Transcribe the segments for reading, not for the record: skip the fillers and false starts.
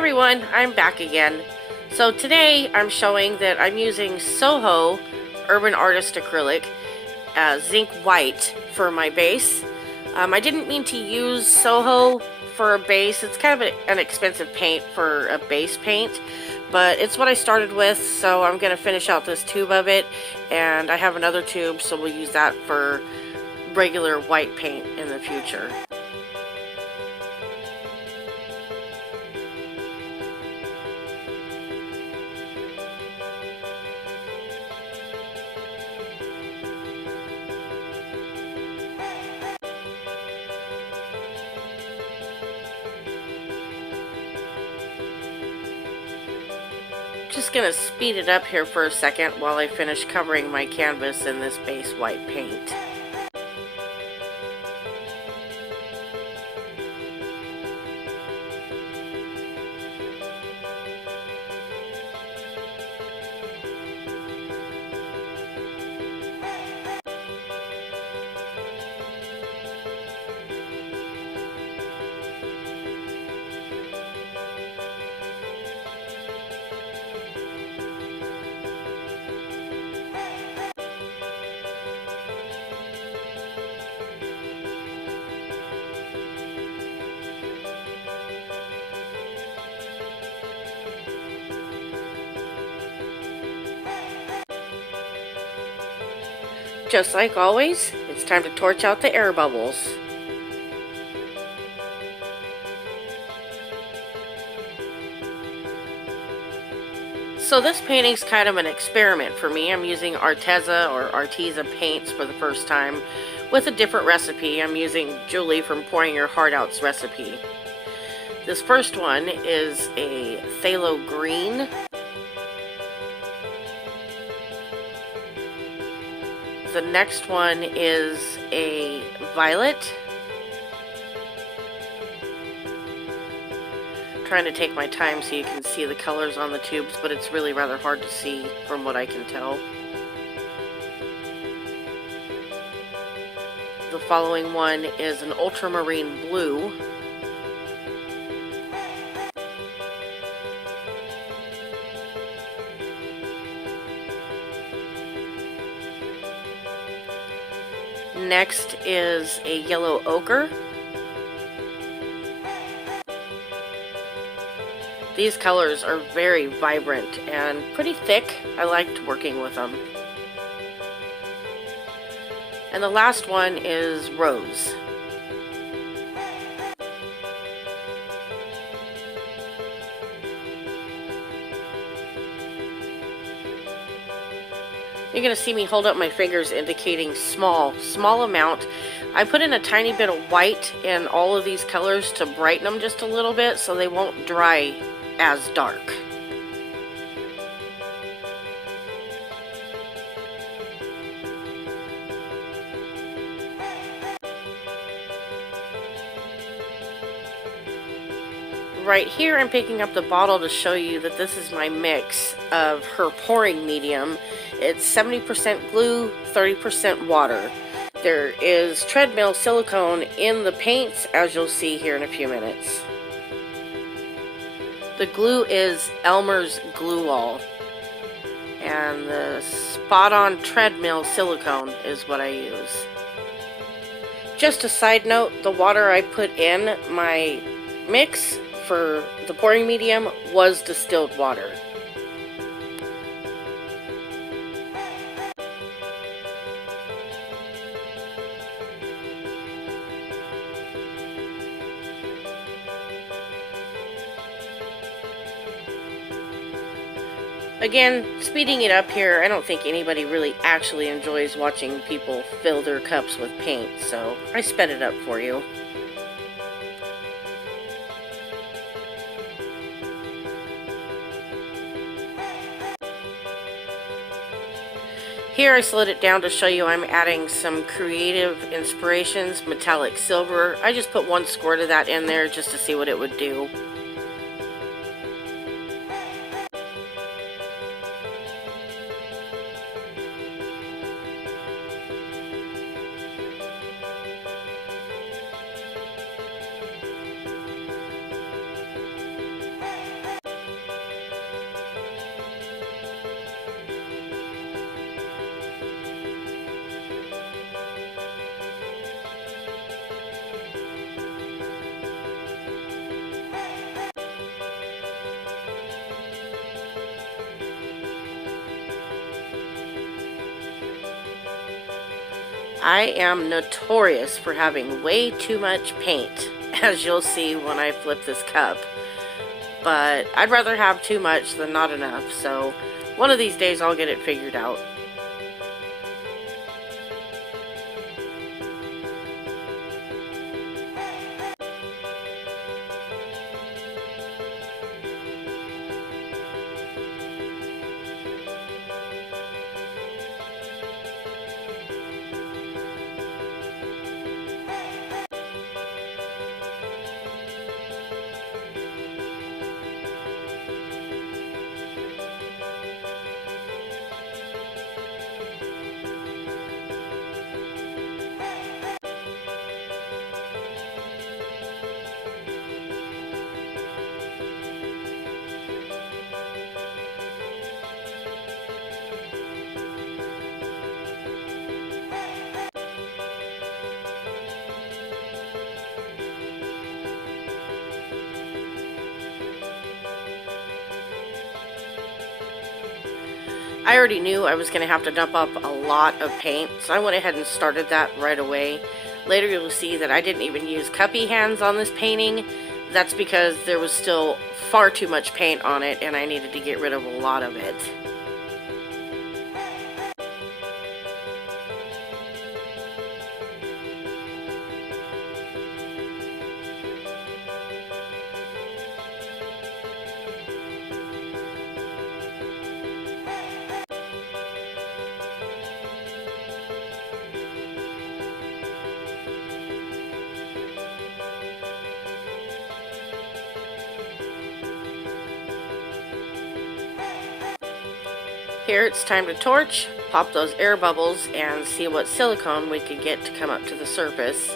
everyone, I'm back again. So today I'm showing that I'm using Soho Urban Artist Acrylic Zinc White for my base. I didn't mean to use Soho for a base. It's kind of an expensive paint for a base paint, but it's what I started with, so I'm going to finish out this tube of it, and I have another tube, so we'll use that for regular white paint in the future. Just gonna speed it up here for a second while I finish covering my canvas in this base white paint. Just like always, it's time to torch out the air bubbles. So this painting's kind of an experiment for me. I'm using arteza or arteza paints for the first time with a different recipe. I'm using Julie from Pouring Your Heart Out's recipe. This first one is a phthalo green. The next one is a violet. I'm trying to take my time so you can see the colors on the tubes, but it's really rather hard to see from what I can tell. The following one is an ultramarine blue. Next is a yellow ochre. These colors are very vibrant and pretty thick. I liked working with them. And the last one is rose. You're going to see me hold up my fingers indicating small amount. I put in a tiny bit of white in all of these colors to brighten them just a little bit so they won't dry as dark. Right here I'm picking up the bottle to show you that this is my mix of her pouring medium. It's 70% glue, 30% water. There is treadmill silicone in the paints, as you'll see here in a few minutes. The glue is Elmer's Glue All, and the spot-on treadmill silicone is what I use. Just a side note, the water I put in my mix for the pouring medium was distilled water. Again, speeding it up here, I don't think anybody really actually enjoys watching people fill their cups with paint, so I sped it up for you. Here I slowed it down to show you I'm adding some creative inspirations, metallic silver. I just put one squirt of that in there just to see what it would do. I am notorious for having way too much paint, as you'll see when I flip this cup. But I'd rather have too much than not enough, so one of these days I'll get it figured out. I already knew I was going to have to dump up a lot of paint, so I went ahead and started that right away. Later you'll see that I didn't even use cuppy hands on this painting. That's because there was still far too much paint on it and I needed to get rid of a lot of it. Here it's time to torch, pop those air bubbles, and see what silicone we could get to come up to the surface.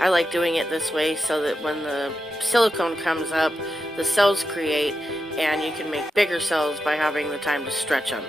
I like doing it this way so that when the silicone comes up, the cells create, and you can make bigger cells by having the time to stretch them.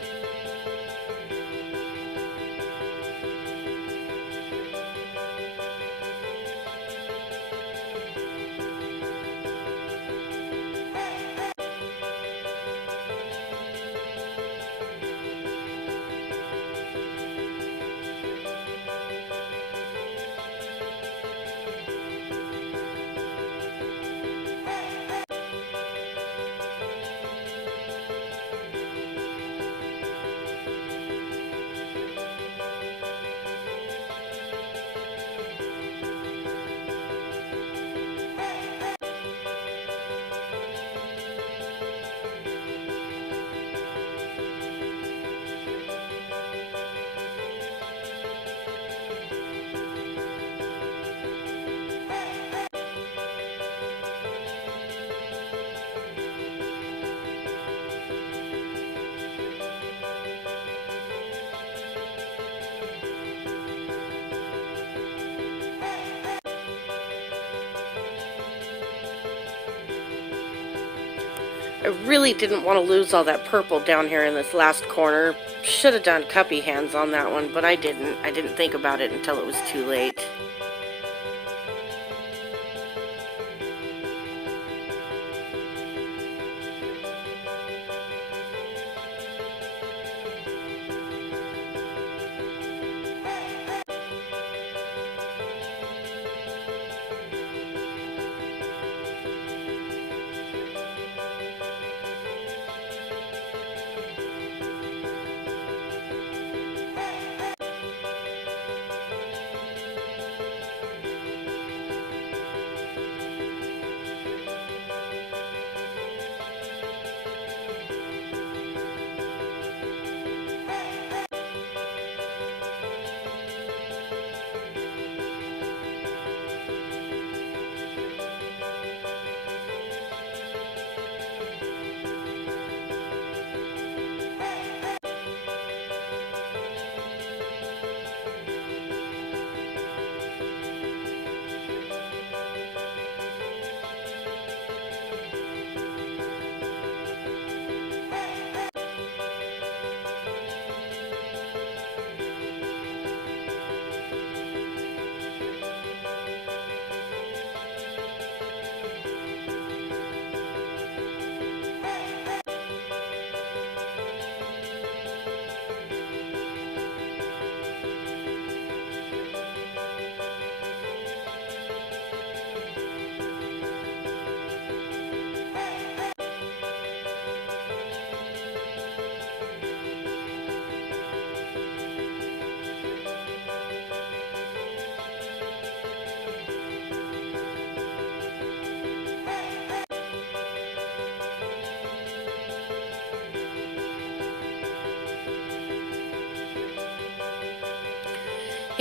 I really didn't want to lose all that purple down here in this last corner. Should have done cuppy hands on that one, but I didn't. I didn't think about it until it was too late.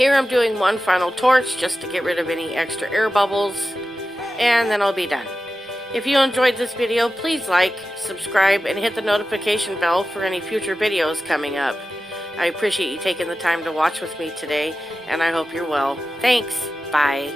Here I'm doing one final torch just to get rid of any extra air bubbles, and then I'll be done. If you enjoyed this video, please like, subscribe, and hit the notification bell for any future videos coming up. I appreciate you taking the time to watch with me today, and I hope you're well. Thanks. Bye.